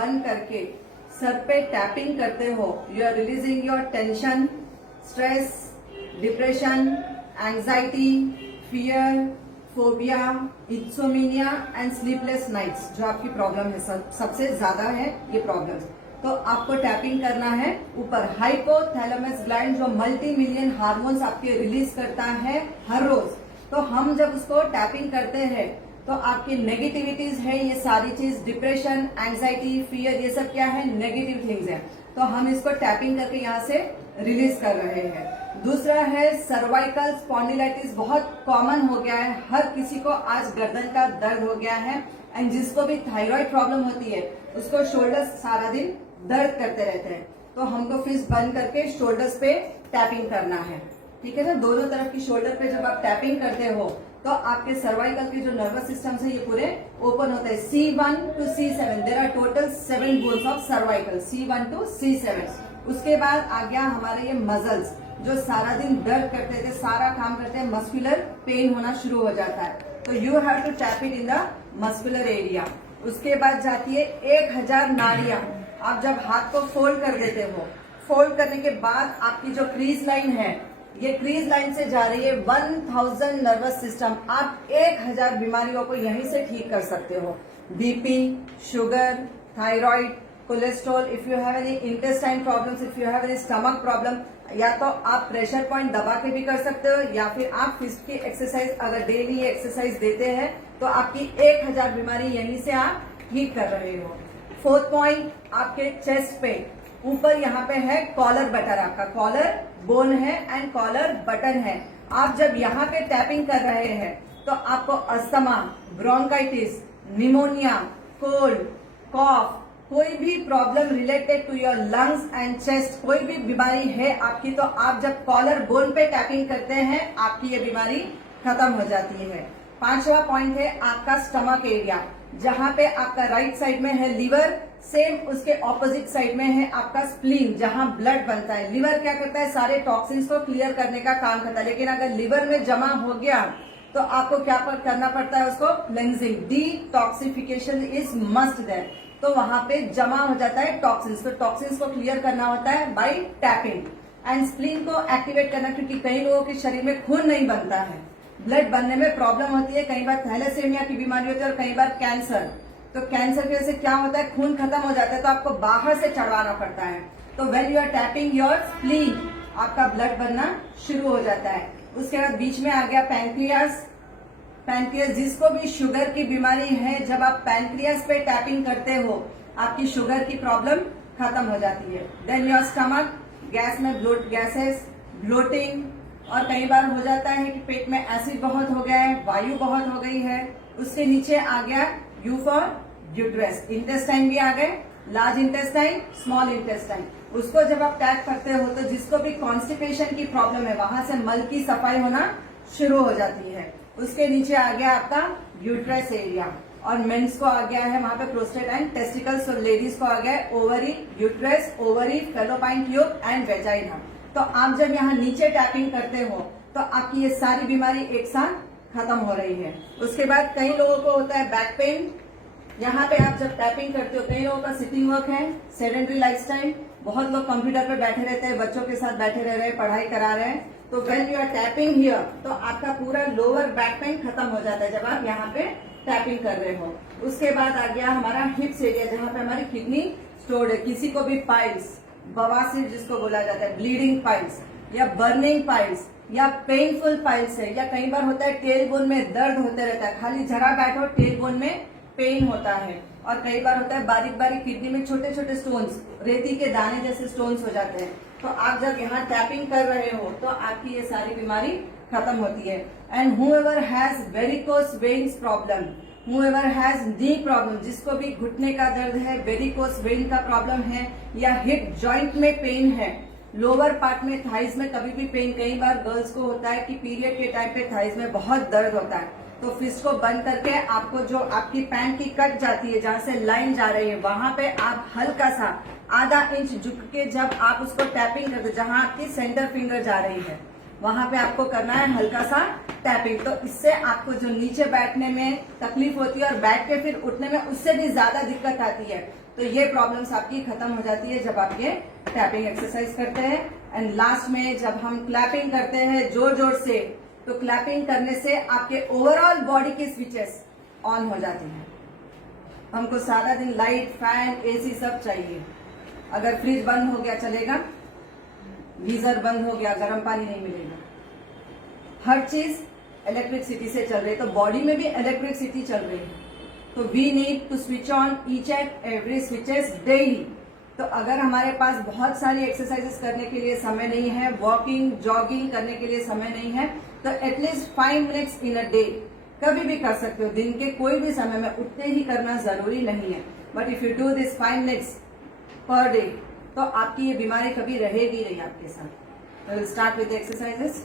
बंद करके सर पे टैपिंग करते हो, you are releasing your tension, stress, depression, anxiety, fear, phobia, insomnia and sleepless nights, जो आपकी प्रॉब्लम है, सबसे ज्यादा है ये प्रॉब्लम। तो आपको टैपिंग करना है ऊपर हाइपोथैलेमस ग्लैंड, जो मल्टी मिलियन हार्मोन्स आपके रिलीज करता है हर रोज। तो हम जब उसको टैपिंग करते हैं तो आपकी नेगेटिविटीज है, ये सारी चीज, डिप्रेशन, एंजाइटी, फियर, ये सब क्या है, नेगेटिव थिंग्स है। तो हम इसको टैपिंग करके यहाँ से रिलीज कर रहे हैं। दूसरा है सर्वाइकल स्पॉन्डिलाइटिस, बहुत कॉमन हो गया है, हर किसी को आज गर्दन का दर्द हो गया है। एंड जिसको भी थायराइड प्रॉब्लम होती है उसको शोल्डर्स सारा दिन दर्द करते रहते हैं। तो हमको फिस्ट बंद करके शोल्डर्स पे टैपिंग करना है, ठीक है ना। दोनों तरफ की शोल्डर पे जब आप टैपिंग करते हो तो आपके सर्वाइकल के जो नर्वस सिस्टम है ये पूरे ओपन होते हैं। C1 to C7 there are total 7 bones of cervical, C1 to C7। उसके बाद आ गया हमारे ये मसल्स, जो सारा दिन दर्द करते थे, सारा काम करते हैं, मस्कुलर पेन होना शुरू हो जाता है। तो you have to tap it in the muscular area. उसके बाद जाती है 1000 नाड़ियां। आप जब हाथ को फोल्ड कर देते हो, फोल्ड करने के बाद आपकी जो क्रीज लाइन है, ये क्रीज लाइन से जा रही है 1000 नर्वस सिस्टम। आप 1000 बीमारियों को यहीं से ठीक कर सकते हो। BP, sugar, thyroid, cholesterol, if you have any intestine problems, if you have any stomach problem, या तो आप प्रेशर पॉइंट दबा के भी कर सकते हो, या फिर आप फिस्ट की एक्सरसाइज अगर डेली ये एक्सरसाइज देते हैं तो आपकी 1000 बीमारी यहीं से आप ठीक कर रहे हो। 4th पॉइंट, आपके चेस्ट पे ऊपर यहाँ पे है कॉलर बटन, आपका कॉलर बोन है एंड कॉलर बटन है। आप जब यहाँ पे टैपिंग कर रहे हैं तो आपको asthma, bronchitis, pneumonia, cold, cough, कोई भी problem related to your lungs and chest, कोई भी बीमारी है आपकी, तो आप जब कॉलर बोन पे टैपिंग करते हैं आपकी ये बीमारी खत्म हो जाती है। 5वां पॉइंट है आपका स्टमक एरिया, जहां पे आपका राइट साइड में है लिवर, सेम उसके ऑपोजिट साइड में है आपका स्प्लीन, जहां ब्लड बनता है। लिवर क्या करता है, सारे टॉक्सिन्स को क्लियर करने का काम करता है, लेकिन अगर लिवर में जमा हो गया तो आपको क्या करना पड़ता है, उसको cleansing, detoxification is must there. तो वहां पे जमा हो जाता है टॉक्सिन्स, तो टॉक्सिन्स को क्लियर करना होता है बाय टैपिंग। एंड स्प्लीन को एक्टिवेट करना, क्योंकि कई लोगों के शरीर में खून नहीं बनता है, ब्लड बनने में प्रॉब्लम होती है, कई बार थैलेसेमिया की बीमारी होती है और कई बार कैंसर। तो कैंसर की वजह से क्या होता है, खून खत्म हो जाता है, तो आपको बाहर से चढ़वाना पड़ता है। तो when you are tapping your spleen, आपका ब्लड बनना शुरू हो जाता है। उसके बाद बीच में आ गया पैंक्रियास। पैंक्रियास, जिसको भी शुगर की बीमारी है, जब आप पैंक्रियास पे टैपिंग करते हो आपकी शुगर की प्रॉब्लम खत्म हो जाती है। देन योर स्टमक, गैस में गैसेस, ब्लोटिंग, और कई बार हो जाता है कि पेट में एसिड बहुत हो गया है, वायु बहुत हो गई है। उसके नीचे आ गया यू फॉर यूट्रस, इंटेस्टाइन भी आ गए, लार्ज इंटेस्टाइन, स्मॉल इंटेस्टाइन। उसको जब आप टैप करते हो तो जिसको भी कॉन्स्टिपेशन की प्रॉब्लम है वहां से मल की सफाई होना शुरू हो जाती है। उसके नीचे आ गया आपका यूट्रस एरिया, और मेंस को आ गया है वहां पे प्रोस्टेट एंड टेस्टिकल्स, और लेडीज को आ गया है ovary, uterus, ovary, fallopian tube and vagina. तो आप जब यहाँ नीचे टैपिंग करते हो तो आपकी ये सारी बीमारी एक साथ खत्म हो रही है। उसके बाद कई लोगों को होता है बैक पेन, यहाँ पे आप जब टैपिंग करते हो, कई लोगों का सिटिंग वर्क है, सेडेंटरी लाइफस्टाइल, बहुत लोग कंप्यूटर पे बैठे रहते हैं, बच्चों के साथ बैठे रह रहे हैं, पढ़ाई करा रहे हैं। तो when you are tapping here तो आपका पूरा लोअर बैक पेन खत्म हो जाता है जब आप यहाँ पे टैपिंग कर रहे हो। उसके बाद आ गया हमारा हिप्स एरिया, जहाँ पे हमारी किडनी स्टोर्ड है। किसी को भी पाइल्स, बवासीर जिसको बोला जाता है, ब्लीडिंग पाइल्स या बर्निंग पाइल्स या पेनफुल पाइल्स है, या कई बार होता है टेल बोन में दर्द होते रहता है, खाली जरा बैठो टेल बोन में पेन होता है। और कई बार होता है बारीक बारीक किडनी में छोटे छोटे स्टोन्स, रेती के दाने जैसे स्टोन्स हो जाते हैं। तो आप जब यहाँ टैपिंग कर रहे हो तो आपकी ये सारी बीमारी खत्म होती है। And whoever has varicose veins problem, whoever has knee problem, जिसको भी घुटने का दर्द है, वेरिकोस वेन का प्रॉब्लम है, या हिप जॉइंट में पेन है, लोअर पार्ट में थाइज में कभी भी पेन, कई बार गर्ल्स को होता है कि पीरियड के टाइम पे थाइज में बहुत दर्द होता है, तो फिस्ट को बंद करके आपको जो आपकी पैंट की कट जाती है, जहां से लाइन जा रही है, वहां पे आप हल्का सा आधा इंच झुक के जब आप उसको टैपिंग करते, जहां आपकी सेंटर फिंगर जा रही है वहां पे आपको करना है हल्का सा टैपिंग। तो इससे आपको जो नीचे बैठने में तकलीफ होती है और बैठ के फिर उठने में उससे भी ज्यादा दिक्कत आती है, तो ये प्रॉब्लम्स आपकी खत्म हो जाती है जब आप ये टैपिंग एक्सरसाइज करते हैं। एंड लास्ट में जब हम क्लैपिंग करते हैं जोर जोर से, तो क्लैपिंग करने से आपके ओवरऑल बॉडी के स्विचेस ऑन हो जाती हैं। हमको सारा दिन लाइट, फैन, एसी सब चाहिए। अगर फ्रिज बंद हो गया चलेगा, गीजर बंद हो गया गर्म पानी नहीं मिलेगा। हर चीज इलेक्ट्रिसिटी से चल रही है, तो बॉडी में भी इलेक्ट्रिसिटी चल रही है। तो we need to switch on each and every switches daily. तो अगर हमारे पास बहुत सारी एक्सरसाइजेस करने के लिए समय नहीं है, वॉकिंग, जॉगिंग करने के लिए समय नहीं है, तो at least 5 minutes in a day कभी भी कर सकते हो। दिन के कोई भी समय में, उठते ही करना जरूरी नहीं है। But if you do this 5 minutes per day, तो आपकी ये बीमारी कभी रहेगी नहीं आपके साथ। Will start with exercises.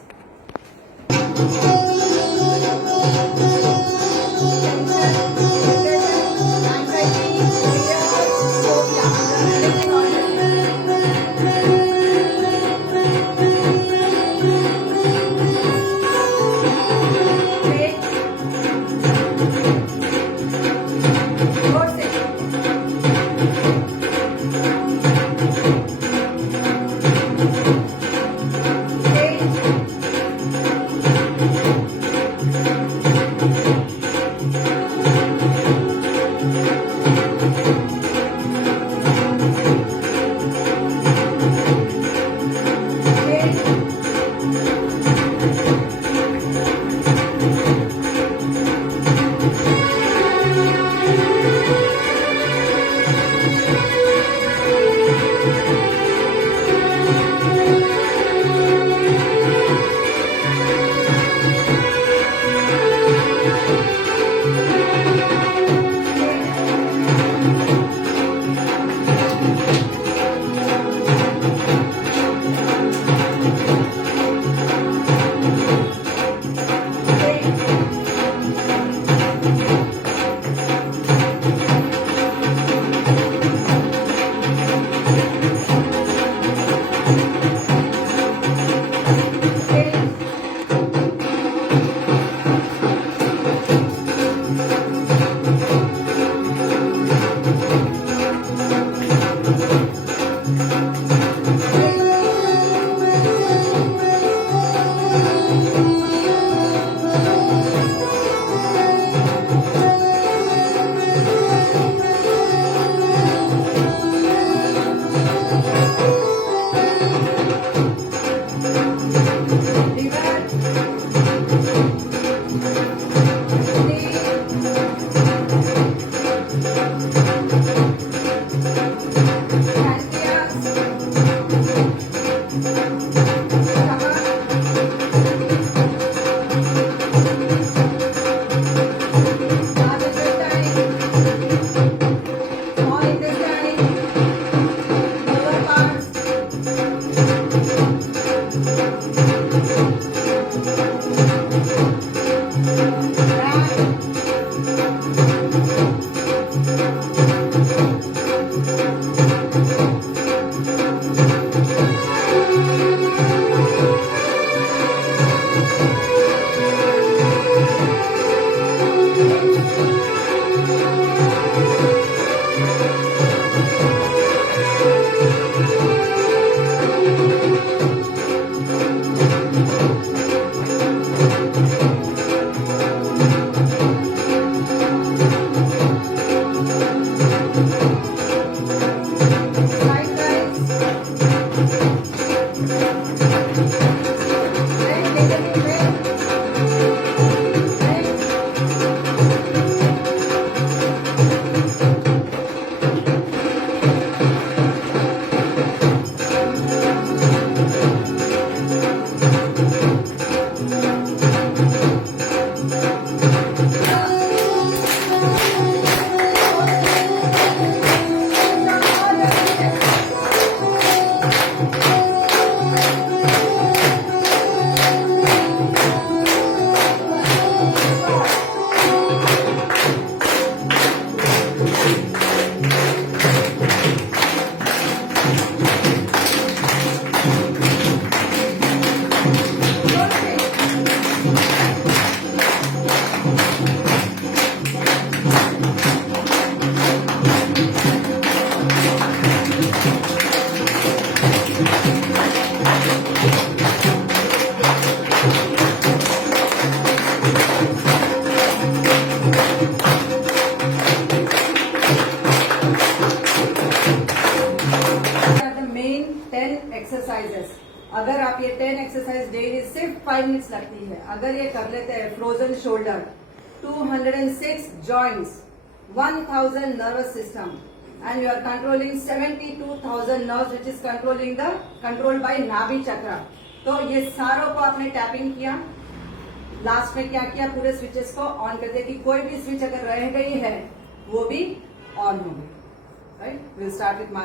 आप ये 10 एक्सरसाइज डेली सिर्फ 5 मिनट्स लगती है, अगर ये कर लेते हैं frozen shoulder, 206 joints, 1000 nervous system, and you are controlling 72,000 nerves, which is controlled by नाभि चक्र। तो ये सारों को आपने टैपिंग किया, लास्ट में क्या किया, पूरे स्विचेस को ऑन कर दिया कि कोई भी स्विच अगर रह गई है वो भी ऑन हो गई। Right, will start with